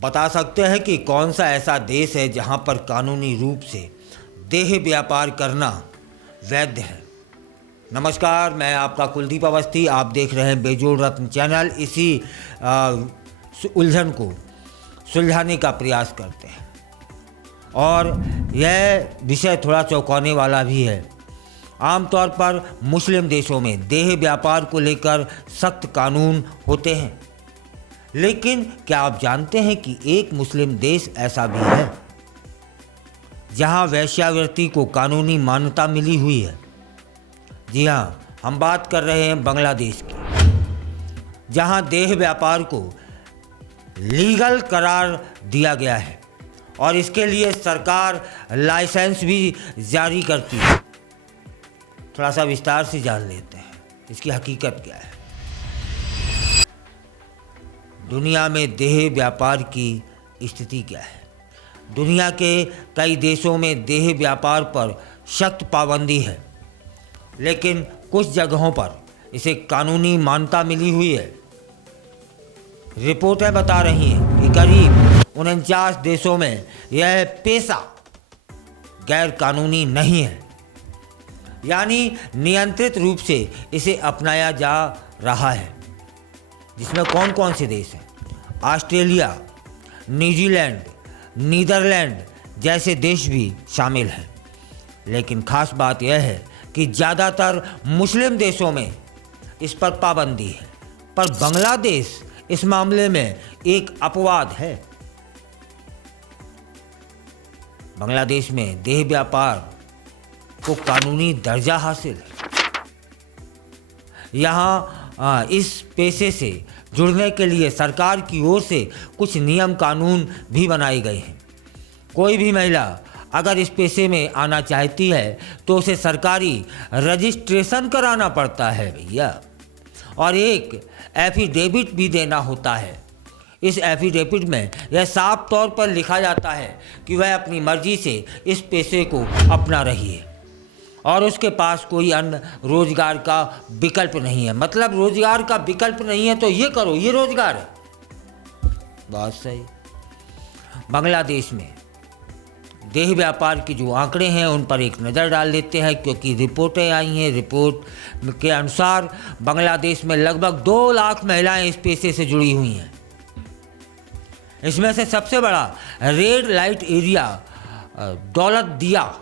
बता सकते हैं कि कौन सा ऐसा देश है जहां पर कानूनी रूप से देह व्यापार करना वैध है। नमस्कार, मैं आपका कुलदीप अवस्थी। आप देख रहे हैं बेजोड़ रत्न चैनल। इसी उलझन को सुलझाने का प्रयास करते हैं और यह विषय थोड़ा चौंकाने वाला भी है। आमतौर पर मुस्लिम देशों में देह व्यापार को लेकर सख्त कानून होते हैं, लेकिन क्या आप जानते हैं कि एक मुस्लिम देश ऐसा भी है जहां वेश्यावृत्ति को कानूनी मान्यता मिली हुई है। जी हाँ, हम बात कर रहे हैं बांग्लादेश की, जहां देह व्यापार को लीगल करार दिया गया है और इसके लिए सरकार लाइसेंस भी जारी करती है। थोड़ा सा विस्तार से जान लेते हैं इसकी हकीकत क्या है। दुनिया में देह व्यापार की स्थिति क्या है। दुनिया के कई देशों में देह व्यापार पर सख्त पाबंदी है, लेकिन कुछ जगहों पर इसे कानूनी मान्यता मिली हुई है। रिपोर्टें बता रही हैं कि करीब 49 देशों में यह पेशा गैर कानूनी नहीं है, यानी नियंत्रित रूप से इसे अपनाया जा रहा है। जिसमें कौन कौन से देश हैं? ऑस्ट्रेलिया, न्यूजीलैंड, नीदरलैंड जैसे देश भी शामिल हैं। लेकिन खास बात यह है कि ज़्यादातर मुस्लिम देशों में इस पर पाबंदी है, पर बांग्लादेश इस मामले में एक अपवाद है। बांग्लादेश में देह व्यापार को कानूनी दर्जा हासिल है। यहाँ इस पेशे से जुड़ने के लिए सरकार की ओर से कुछ नियम कानून भी बनाए गए हैं। कोई भी महिला अगर इस पेशे में आना चाहती है तो उसे सरकारी रजिस्ट्रेशन कराना पड़ता है भैया, और एक एफिडेविट भी देना होता है। इस एफिडेविट में यह साफ तौर पर लिखा जाता है कि वह अपनी मर्जी से इस पेशे को अपना रही है और उसके पास कोई अन्य रोजगार का विकल्प नहीं है। मतलब रोजगार का विकल्प नहीं है तो ये करो, ये रोजगार है। बहुत सही। बांग्लादेश में देह व्यापार की जो आंकड़े हैं उन पर एक नज़र डाल लेते हैं, क्योंकि रिपोर्टें आई हैं। रिपोर्ट के अनुसार बांग्लादेश में लगभग 2 लाख महिलाएं इस पेशे से जुड़ी हुई हैं। इसमें से सबसे बड़ा रेड लाइट एरिया दौलत दिया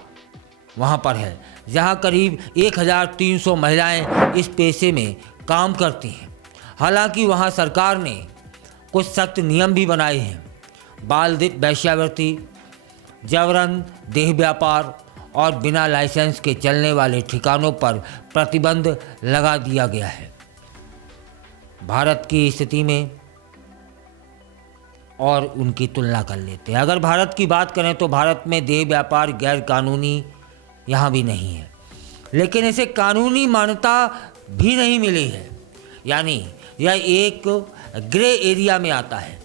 वहाँ पर है, जहाँ करीब 1300 महिलाएं इस पेशे में काम करती हैं। हालांकि वहाँ सरकार ने कुछ सख्त नियम भी बनाए हैं। बाल वेश्यावृत्ति, जबरन देह व्यापार और बिना लाइसेंस के चलने वाले ठिकानों पर प्रतिबंध लगा दिया गया है। भारत की स्थिति में और उनकी तुलना कर लेते हैं। अगर भारत की बात करें तो भारत में देह व्यापार गैर कानूनी यहाँ भी नहीं है, लेकिन इसे कानूनी मान्यता भी नहीं मिली है। यानी यह एक ग्रे एरिया में आता है,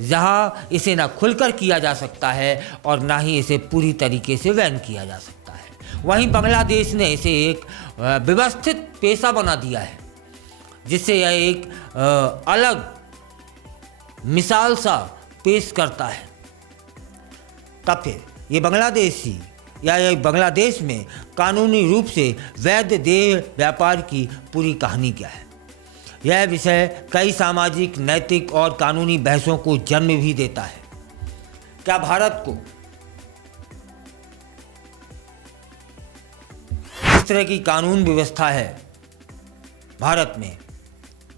जहाँ इसे ना खुलकर किया जा सकता है और ना ही इसे पूरी तरीके से बैन किया जा सकता है। वहीं बांग्लादेश ने इसे एक व्यवस्थित पेशा बना दिया है, जिससे यह एक अलग मिसाल सा पेश करता है। तब फिर ये बांग्लादेशी या ये बांग्लादेश में कानूनी रूप से वैध देह व्यापार की पूरी कहानी क्या है। यह विषय कई सामाजिक, नैतिक और कानूनी बहसों को जन्म भी देता है। क्या भारत को इस तरह की कानून व्यवस्था है भारत में,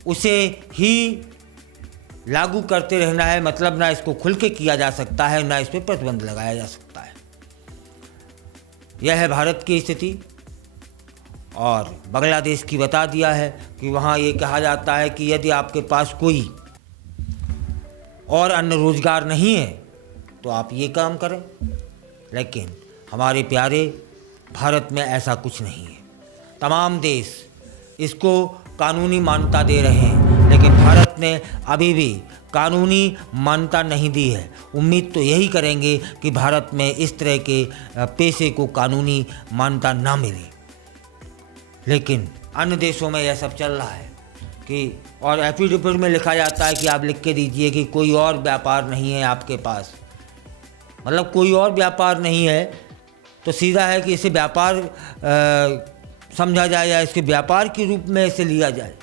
उसे ही लागू करते रहना है? मतलब ना इसको खुल के किया जा सकता है, ना इस पर प्रतिबंध लगाया जा सकता है। यह है भारत की स्थिति। और बांग्लादेश की बता दिया है कि वहाँ ये कहा जाता है कि यदि आपके पास कोई और अन्य रोजगार नहीं है तो आप ये काम करें। लेकिन हमारे प्यारे भारत में ऐसा कुछ नहीं है। तमाम देश इसको कानूनी मान्यता दे रहे हैं, लेकिन भारत ने अभी भी कानूनी मान्यता नहीं दी है। उम्मीद तो यही करेंगे कि भारत में इस तरह के पेशे को कानूनी मान्यता ना मिले, लेकिन अन्य देशों में यह सब चल रहा है। कि और एफिडेविट में लिखा जाता है कि आप लिख के दीजिए कि कोई और व्यापार नहीं है आपके पास, मतलब कोई और व्यापार नहीं है, तो सीधा है कि इसे व्यापार समझा जाए या इसके व्यापार के रूप में इसे लिया जाए।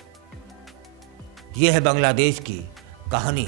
ये है बांग्लादेश की कहानी।